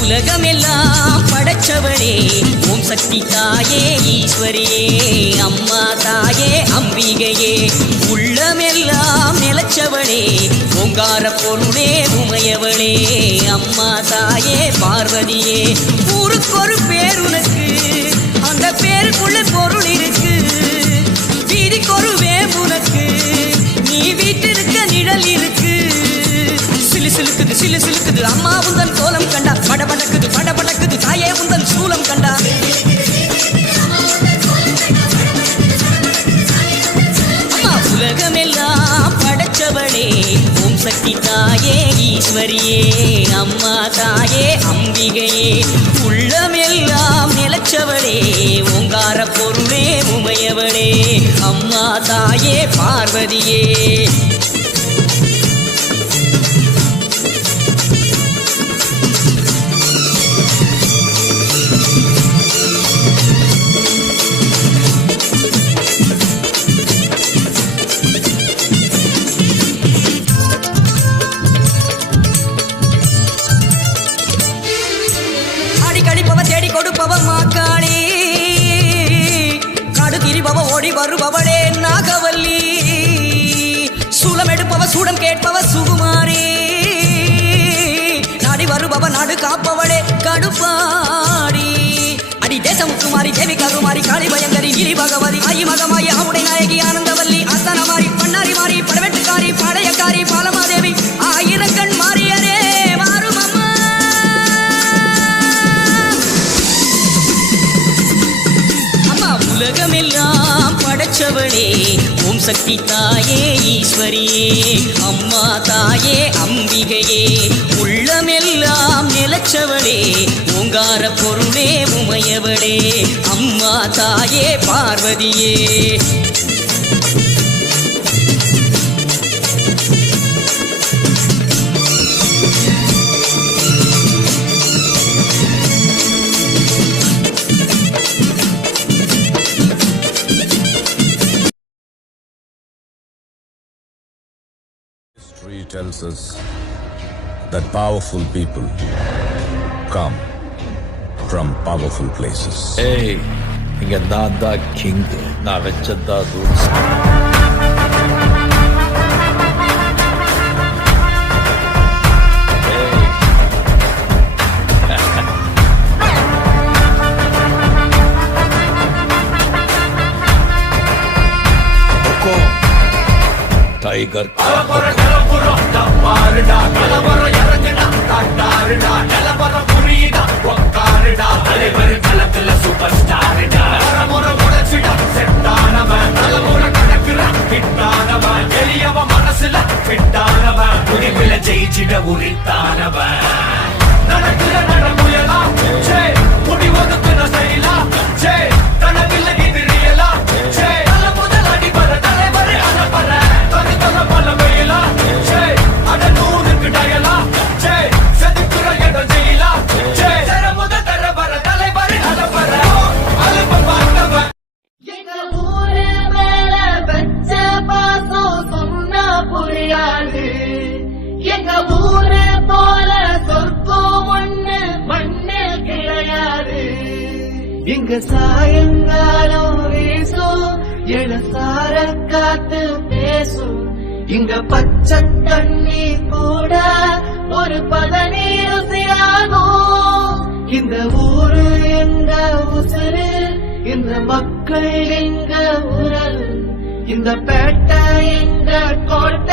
உலகமெல்லாம் படைச்சவளே ஓம் சக்தி தாயே ஈஸ்வரியே அம்மா தாயே அம்பிகையே உள்ளமெல்லாம் நிலச்சவளே ஓங்கார பொருளே உமையவளே அம்மா தாயே பார்வதியே ஊருக்கொரு பேர் உனக்கு அந்த பேருக்குள்ள பொருள் இருக்கு வீதிக்கொரு வேம்புனக்கு நீ வீட்டிருக்க நிழல் இருக்கு சிலு சிலுக்குது சிலு சிலுக்குது அம்மா உந்தன் கோலம் கண்டா படபடக்குது படபடக்குது தாயே உந்தன் சூலம் கண்டா அம்மா உலகமெல்லாம் படைச்சவளே ஓம் சக்தி தாயே ஈஸ்வரியே அம்மா தாயே அம்பிகையே உள்ளமெல்லாம் நிலச்சவளே ஓங்கார பொருளே உமையவளே அம்மா தாயே பார்வதியே ஓடி வருபவளே நாகவல்லி சூலம் எடுப்பவ சூடம் கேட்பவ சுகுமாரி நாடி வருபவ நாடு காப்பவளே கடுப்பாடி அடி தேசமுத்துமாரி தேவி கருமாரி காளி பயங்கரி நீலி பகவதி ஆயி மகமாயி ஆவுடை நாயகி ஆனந்தவல்லி அத்தனமாரி பண்ணாரி மாறி படவெட்டுக்காரி படையக்காரி பாலமாதேவி ஆயிரக்கண் மாறியரே மாறும் அம்மா அம்மா உலகமெல்லாம் படைச்சவளே ஓம் சக்தி தாயே ஈஸ்வரியே அம்மா தாயே அம்பிகையே உள்ளமெல்லாம் நிலச்சவளே ஓங்கார பொருளே உமையவளே அம்மா தாயே பார்வதியே History tells us that powerful people come from powerful places. Hey, inga நான் தான் king. நான் வெச்சதா rules. Tiger ஜெயிச்சிட உரித்தானவன் நடக்கிற நடமுயலா ஜே முடிவதுக்குன செயலா ஜே தனவில்ல எதிரியலா ஜே தல முதல் அடிபர தலைவரே அனபர தனித்தல பல வெயிலா ஜே அட நூறுக்கு டயலா ஜே செதுக்குற எட ஜெயிலா ஜே தர முதல் தரவர தலைவரே அனபர அலுப்ப பார்த்தவன் எங்க ஊரு மேல வச்ச பாசம் சொன்னா புரியாது எங்க ஊரு போல சொர்க்கம் ஒண்ணு மண்ணில் கிடையாது எங்க சாயங்காலம் வீசும் இளசார காத்து பேசும் இங்க பச்சை தண்ணி கூட ஒரு பதநீர் ருசியாகும். இந்த ஊரு எங்க உசுரு, இந்த மக்கள் எங்க உறவு, இந்த பேட்டை எங்க கோட்டை.